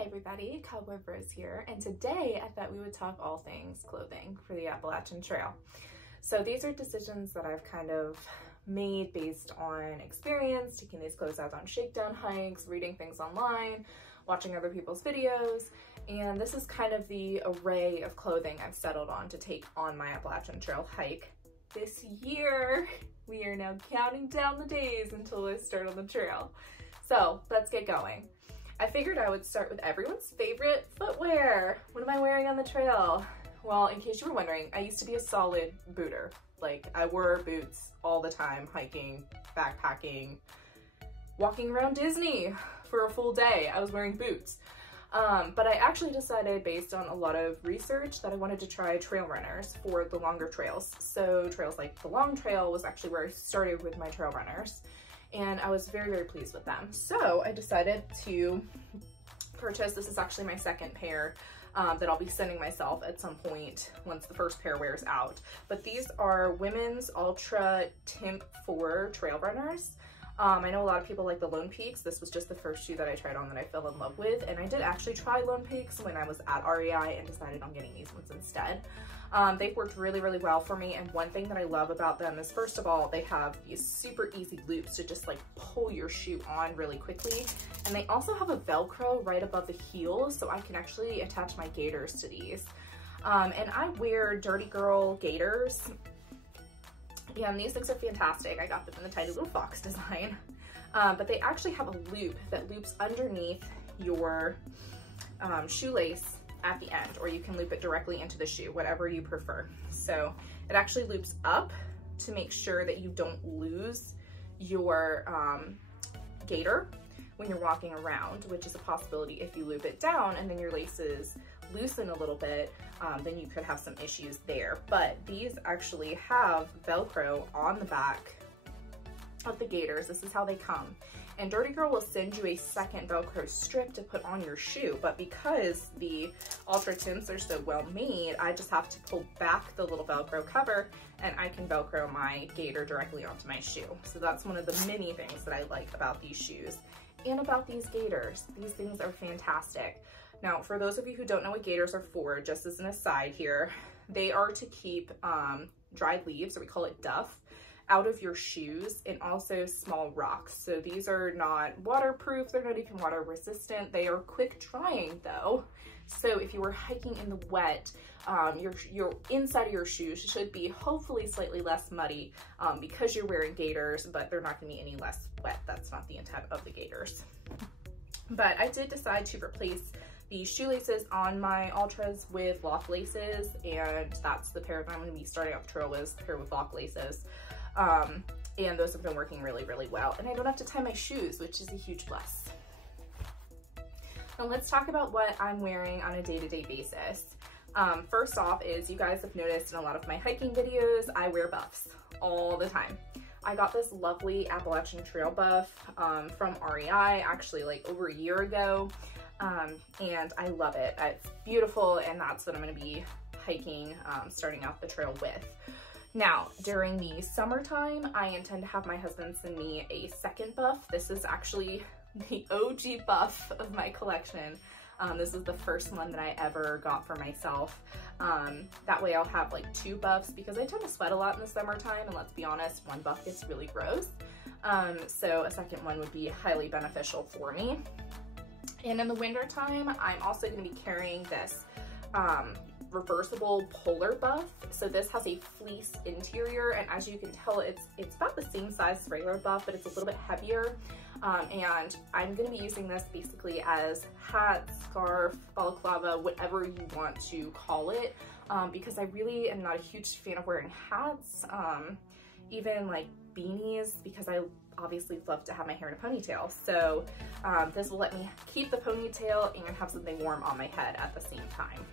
Hi everybody, Cowboy Bros here, and today I thought we would talk all things clothing for the Appalachian Trail. So these are decisions that I've kind of made based on experience, taking these clothes out on shakedown hikes, reading things online, watching other people's videos, and this is kind of the array of clothing I've settled on to take on my Appalachian Trail hike this year. We are now counting down the days until I start on the trail. So let's get going. I figured I would start with everyone's favorite footwear. What am I wearing on the trail? Well, in case you were wondering, I used to be a solid booter. Like, I wore boots all the time, hiking, backpacking, walking around Disney for a full day. I was wearing boots. But I actually decided, based on a lot of research, that I wanted to try trail runners for the longer trails. So trails like the Long Trail was actually where I started with my trail runners, and I was very, very pleased with them. So I decided to purchase, this is actually my second pair that I'll be sending myself at some point once the first pair wears out. But these are women's Ultra Timp 4 trail runners. I know a lot of people like the Lone Peaks. This was just the first shoe that I tried on that I fell in love with, and I did actually try Lone Peaks when I was at REI and decided on getting these ones instead. They've worked really, really well for me, and one thing that I love about them is, first of all, they have these super easy loops to just like pull your shoe on really quickly, and they also have a Velcro right above the heels, so I can actually attach my gaiters to these. And I wear Dirty Girl gaiters. Yeah, and these things are fantastic. I got them in the tiny little fox design. But they actually have a loop that loops underneath your shoelace at the end, or you can loop it directly into the shoe, whatever you prefer. So it actually loops up to make sure that you don't lose your gaiter when you're walking around, which is a possibility if you loop it down and then your laces loosen a little bit, then you could have some issues there. But these actually have Velcro on the back of the gaiters. This is how they come. And Dirty Girl will send you a second Velcro strip to put on your shoe, but because the Ultra Timps are so well made, I just have to pull back the little Velcro cover and I can Velcro my gaiter directly onto my shoe. So that's one of the many things that I like about these shoes and about these gaiters. These things are fantastic. Now, for those of you who don't know what gaiters are for, just as an aside here, they are to keep dried leaves, or we call it duff, out of your shoes, and also small rocks. So these are not waterproof, they're not even water resistant. They are quick drying though. So if you were hiking in the wet, your inside of your shoes should be hopefully slightly less muddy because you're wearing gaiters, but they're not gonna be any less wet. That's not the intent of the gaiters. But I did decide to replace the shoelaces on my Ultras with lock laces, and that's the pair that I'm going to be starting off the trail with, the pair with lock laces. And those have been working really, really well. And I don't have to tie my shoes, which is a huge plus. Now let's talk about what I'm wearing on a day-to-day basis. First off is, you guys have noticed in a lot of my hiking videos, I wear buffs all the time. I got this lovely Appalachian Trail buff from REI actually like over a year ago. And I love it. It's beautiful, and that's what I'm going to be hiking, starting out the trail with. Now, during the summertime, I intend to have my husband send me a second buff. This is actually the OG buff of my collection. This is the first one that I ever got for myself. That way I'll have like two buffs, because I tend to sweat a lot in the summertime, and let's be honest, one buff gets really gross. So a second one would be highly beneficial for me. And in the winter time, I'm also going to be carrying this reversible polar buff. So this has a fleece interior, and as you can tell, it's about the same size as regular buff, but it's a little bit heavier. And I'm going to be using this basically as hat, scarf, balaclava, whatever you want to call it, because I really am not a huge fan of wearing hats, even like beanies, because I obviously love to have my hair in a ponytail. So this will let me keep the ponytail and have something warm on my head at the same time.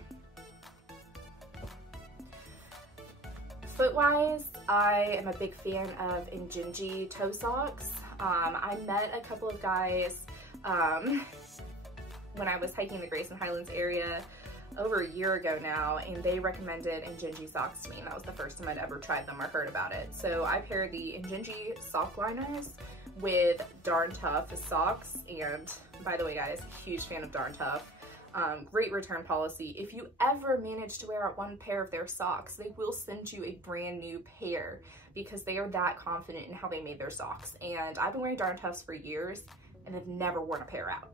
Foot-wise, I am a big fan of Injinji toe socks. I met a couple of guys when I was hiking the Grayson Highlands area over a year ago now, and they recommended Injinji socks to me, and that was the first time I'd ever tried them or heard about it. So I paired the Injinji sock liners with Darn Tough socks, and by the way guys, huge fan of Darn Tough. Great return policy. If you ever manage to wear out one pair of their socks, they will send you a brand new pair because they are that confident in how they made their socks. And I've been wearing Darn Toughs for years and have never worn a pair out.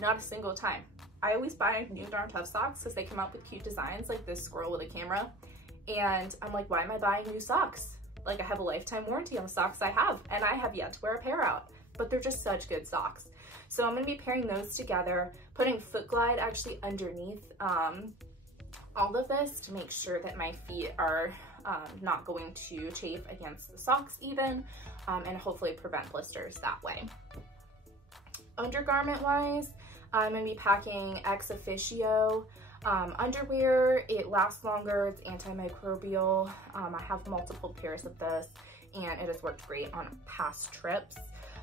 Not a single time. I always buy new Darn Tough socks because they come out with cute designs like this squirrel with a camera. And I'm like, why am I buying new socks? Like, I have a lifetime warranty on the socks I have, and I have yet to wear a pair out, but they're just such good socks. So I'm gonna be pairing those together, putting Foot Glide actually underneath all of this to make sure that my feet are not going to chafe against the socks even, and hopefully prevent blisters that way. Undergarment wise, I'm gonna be packing Ex Officio underwear. It lasts longer, it's antimicrobial. I have multiple pairs of this and it has worked great on past trips.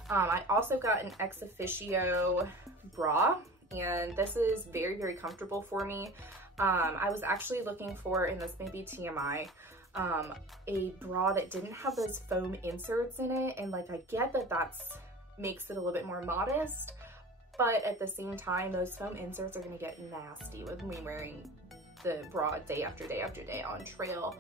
I also got an Ex Officio bra, and this is very, very comfortable for me. I was actually looking for, and this may be TMI, a bra that didn't have those foam inserts in it, and like I get that that's makes it a little bit more modest, but at the same time, those foam inserts are gonna get nasty with me wearing the bra day after day after day on trail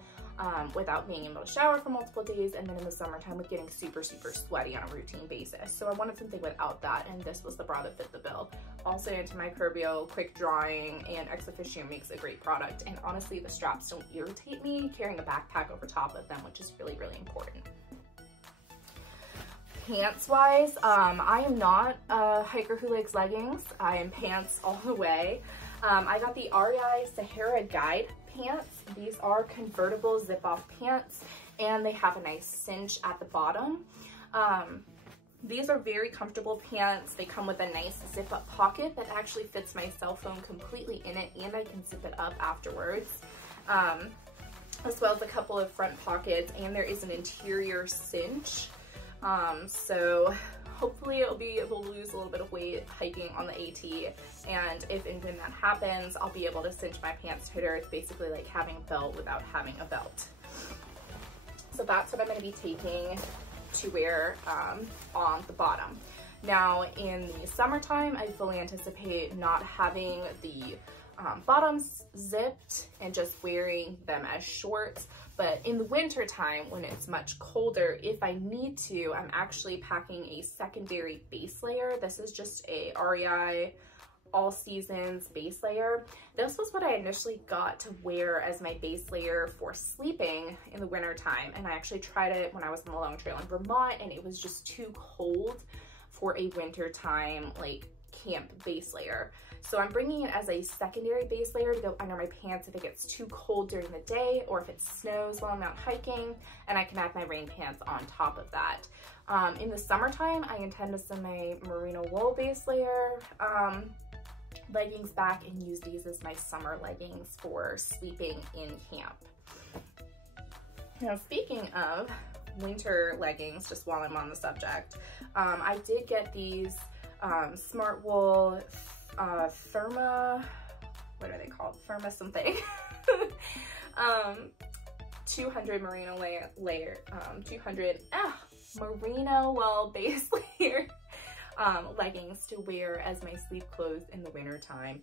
without being able to shower for multiple days, and then in the summertime with getting super, super sweaty on a routine basis. So I wanted something without that, and this was the bra that fit the bill. Also antimicrobial, quick drying, and Ex Officio makes a great product. And honestly, the straps don't irritate me carrying a backpack over top of them, which is really, really important. Pants wise, I am not a hiker who likes leggings. I am pants all the way. I got the REI Sahara Guide pants. These are convertible zip-off pants, and they have a nice cinch at the bottom. These are very comfortable pants. They come with a nice zip-up pocket that actually fits my cell phone completely in it, and I can zip it up afterwards. As well as a couple of front pockets, and there is an interior cinch. So hopefully I'll be able to lose a little bit of weight hiking on the AT, and if and when that happens, I'll be able to cinch my pants tighter. It's basically like having a belt without having a belt. So that's what I'm going to be taking to wear on the bottom. Now in the summertime, I fully anticipate not having the bottoms zipped and just wearing them as shorts. But in the winter time, when it's much colder, if I need to, I'm actually packing a secondary base layer. This is just a REI All Seasons base layer. This was what I initially got to wear as my base layer for sleeping in the winter time. And I actually tried it when I was on the long trail in Vermont, and it was just too cold for a winter time, like, camp base layer. So I'm bringing it as a secondary base layer to go under my pants if it gets too cold during the day, or if it snows while I'm out hiking, and I can add my rain pants on top of that. In the summertime, I intend to send my merino wool base layer leggings back and use these as my summer leggings for sleeping in camp. Now, speaking of winter leggings, just while I'm on the subject, I did get these Smart Wool Therma, what are they called? Therma something. 200 merino layer, 200 merino wool base layer leggings to wear as my sleep clothes in the winter time.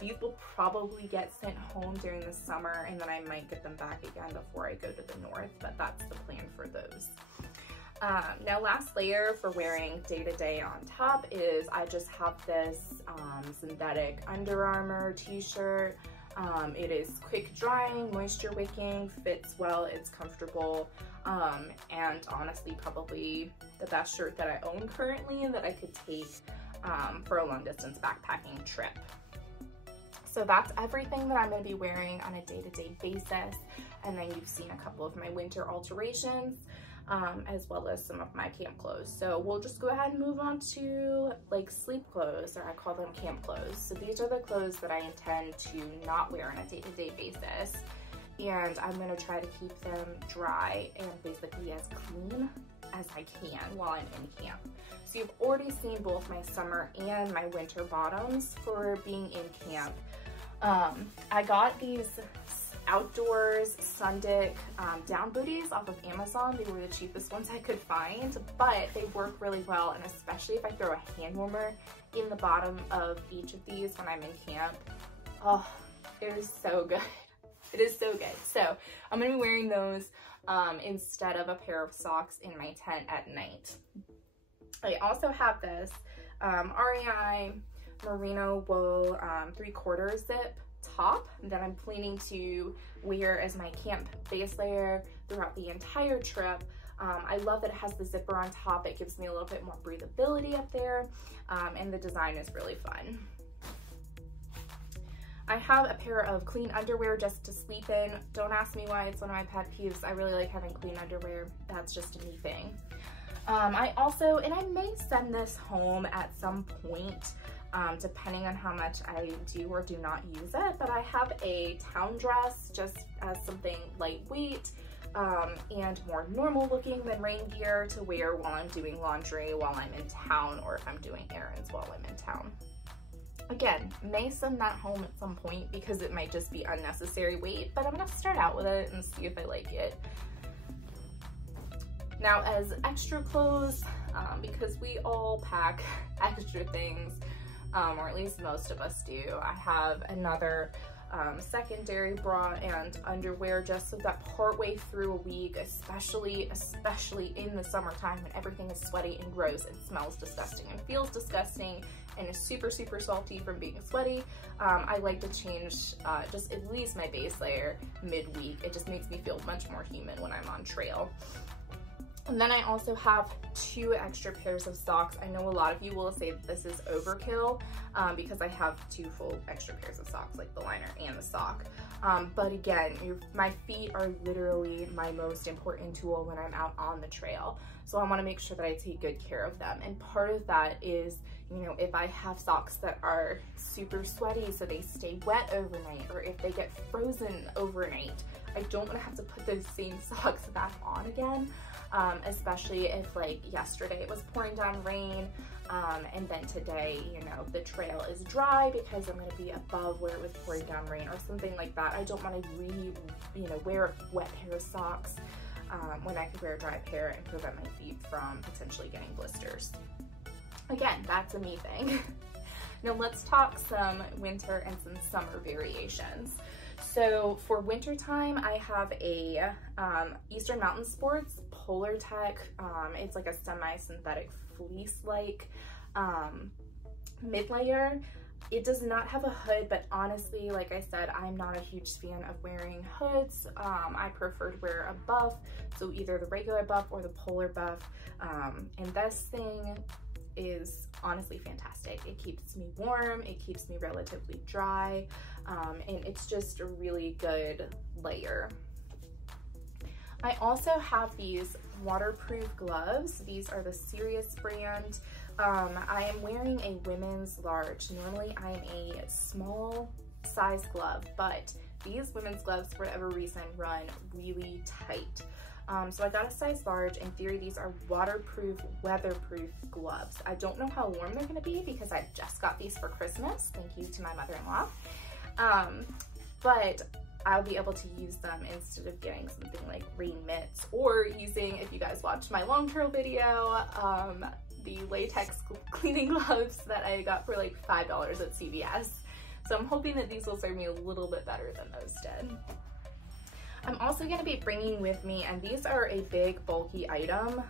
These will probably get sent home during the summer, and then I might get them back again before I go to the north, but that's the plan for those. Now, last layer for wearing day-to-day on top is I just have this synthetic Under Armour t-shirt. It is quick drying, moisture wicking, fits well, it's comfortable, and honestly probably the best shirt that I own currently that I could take for a long distance backpacking trip. So that's everything that I'm going to be wearing on a day-to-day basis, and then you've seen a couple of my winter alterations. As well as some of my camp clothes. So we'll just go ahead and move on to like sleep clothes, or I call them camp clothes. So these are the clothes that I intend to not wear on a day-to-day basis, and I'm going to try to keep them dry and basically as clean as I can while I'm in camp. So you've already seen both my summer and my winter bottoms for being in camp. I got these Outdoors Sundick down booties off of Amazon. They were the cheapest ones I could find, but they work really well, and especially if I throw a hand warmer in the bottom of each of these when I'm in camp. Oh, it is so good. It is so good. So I'm gonna be wearing those instead of a pair of socks in my tent at night. I also have this REI merino wool 3/4 zip top that I'm planning to wear as my camp base layer throughout the entire trip. I love that it has the zipper on top. It gives me a little bit more breathability up there, and the design is really fun. I have a pair of clean underwear just to sleep in. Don't ask me why, it's one of my pet peeves. I really like having clean underwear. That's just a me thing. I also, and I may send this home at some point, depending on how much I do or do not use it, but I have a town dress just as something lightweight and more normal looking than rain gear to wear while I'm doing laundry while I'm in town, or if I'm doing errands while I'm in town. Again, may send that home at some point because it might just be unnecessary weight, but I'm gonna start out with it and see if I like it. Now, as extra clothes, because we all pack extra things, or at least most of us do, I have another secondary bra and underwear just so that partway through a week, especially in the summertime when everything is sweaty and gross and smells disgusting and feels disgusting and is super salty from being sweaty, I like to change just at least my base layer midweek. It just makes me feel much more human when I'm on trail. And then I also have 2 extra pairs of socks. I know a lot of you will say that this is overkill because I have 2 full extra pairs of socks, like the liner and the sock. But again, my feet are literally my most important tool when I'm out on the trail. So I wanna make sure that I take good care of them. And part of that is, you know, if I have socks that are super sweaty so they stay wet overnight, or if they get frozen overnight, I don't wanna have to put those same socks back on again. Especially if, like, yesterday it was pouring down rain, and then today, you know, the trail is dry because I'm going to be above where it was pouring down rain or something like that. I don't want to wear a wet pair of socks when I could wear a dry pair and prevent my feet from potentially getting blisters. Again, that's a me thing. Now let's talk some winter and some summer variations. So for winter time, I have a Eastern Mountain Sports Polar Tech. It's like a semi-synthetic fleece-like mid-layer. It does not have a hood, but honestly, like I said, I'm not a huge fan of wearing hoods. I prefer to wear a buff, so either the regular buff or the polar buff. And this thing is honestly fantastic. It keeps me warm, it keeps me relatively dry, and it's just a really good layer. I also have these waterproof gloves. These are the Sirius brand. I am wearing a women's large. Normally I am a small size glove, but these women's gloves, for whatever reason, run really tight. So I got a size large. In theory, these are waterproof, weatherproof gloves. I don't know how warm they're gonna be because I just got these for Christmas. Thank you to my mother-in-law. But I'll be able to use them instead of getting something like rain mitts, or using, if you guys watched my long trail video, the latex cleaning gloves that I got for like $5 at CVS. So I'm hoping that these will serve me a little bit better than those did. I'm also going to be bringing with me, and these are a big bulky item,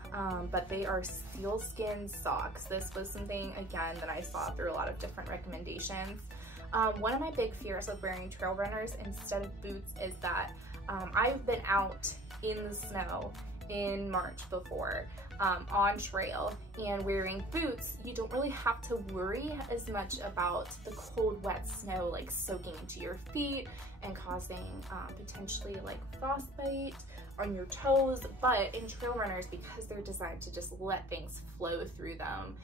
but they are sealskin socks. This was something, again, that I saw through a lot of different recommendations. One of my big fears with wearing trail runners instead of boots is that I've been out in the snow in March before on trail, and wearing boots, you don't really have to worry as much about the cold, wet snow like soaking into your feet and causing potentially like frostbite on your toes. But in trail runners, because they're designed to just let things flow through them,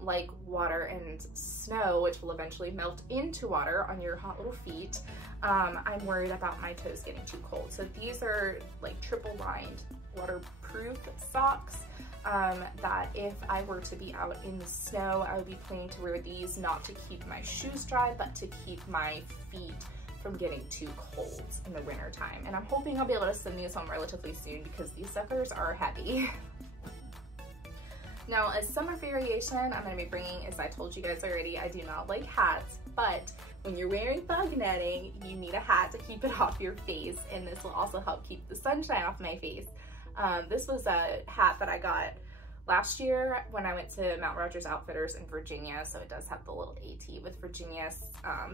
like water and snow, which will eventually melt into water on your hot little feet, I'm worried about my toes getting too cold. So these are like triple lined waterproof socks that if I were to be out in the snow, I would be planning to wear these not to keep my shoes dry, but to keep my feet from getting too cold in the winter time. And I'm hoping I'll be able to send these home relatively soon because these suckers are heavy. Now, a summer variation I'm going to be bringing, as I told you guys already, I do not like hats, but when you're wearing bug netting, you need a hat to keep it off your face, and this will also help keep the sunshine off my face. This was a hat that I got last year when I went to Mount Rogers Outfitters in Virginia, so it does have the little AT with Virginia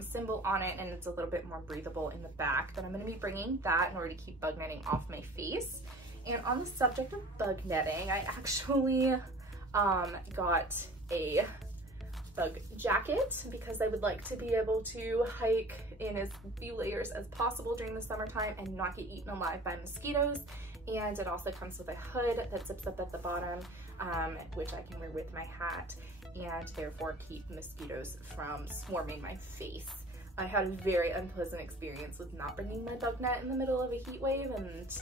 symbol on it, and it's a little bit more breathable in the back, but I'm going to be bringing that in order to keep bug netting off my face. And on the subject of bug netting, I actually got a bug jacket because I would like to be able to hike in as few layers as possible during the summertime and not get eaten alive by mosquitoes. And it also comes with a hood that zips up at the bottom, which I can wear with my hat and therefore keep mosquitoes from swarming my face. I had a very unpleasant experience with not bringing my bug net in the middle of a heat wave, and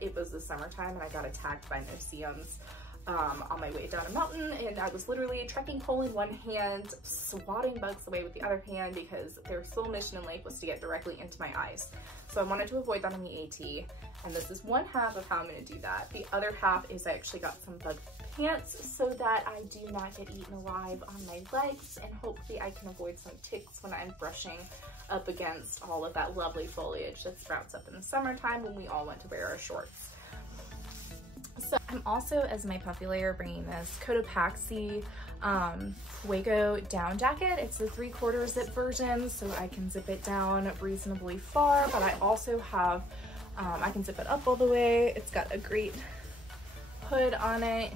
it was the summertime and I got attacked by no-see-ums on my way down a mountain, and I was literally trekking pole in one hand, swatting bugs away with the other hand because their sole mission in life was to get directly into my eyes. So I wanted to avoid that on the AT, and this is one half of how I'm going to do that. The other half is I actually got some bug pants so that I do not get eaten alive on my legs, and hopefully I can avoid some ticks when I'm brushing up against all of that lovely foliage that sprouts up in the summertime when we all want to wear our shorts. So I'm also, as my puffy layer, bringing this Cotopaxi Wago down jacket. It's the 3/4 zip version, so I can zip it down reasonably far, but I also have, I can zip it up all the way. It's got a great hood on it.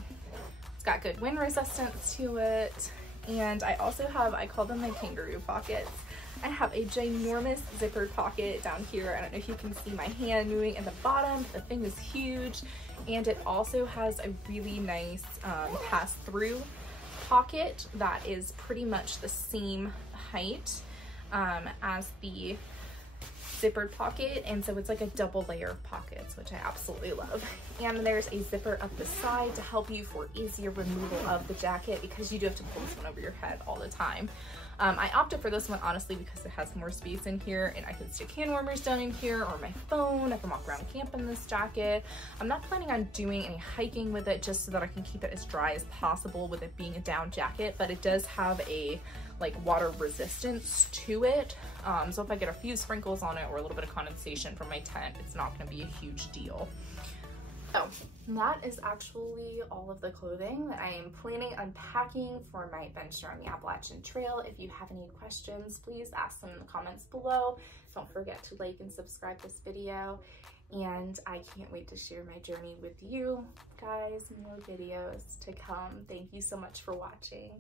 It's got good wind resistance to it. And I also have, I call them my kangaroo pockets. I have a ginormous zippered pocket down here. I don't know if you can see my hand moving at the bottom. The thing is huge. And it also has a really nice pass-through pocket that is pretty much the same height as the zippered pocket, and so it's like a double layer of pockets, which I absolutely love. And there's a zipper up the side to help you for easier removal of the jacket because you do have to pull this one over your head all the time. I opted for this one honestly because it has more space in here, and I can stick hand warmers down in here or my phone. I can walk around camp in this jacket. I'm not planning on doing any hiking with it just so that I can keep it as dry as possible with it being a down jacket, but it does have a like water resistance to it. So if I get a few sprinkles on it or a little bit of condensation from my tent, it's not going to be a huge deal. So that is actually all of the clothing that I am planning on packing for my adventure on the Appalachian Trail. If you have any questions, please ask them in the comments below. Don't forget to like and subscribe this video. And I can't wait to share my journey with you guys. More videos to come. Thank you so much for watching.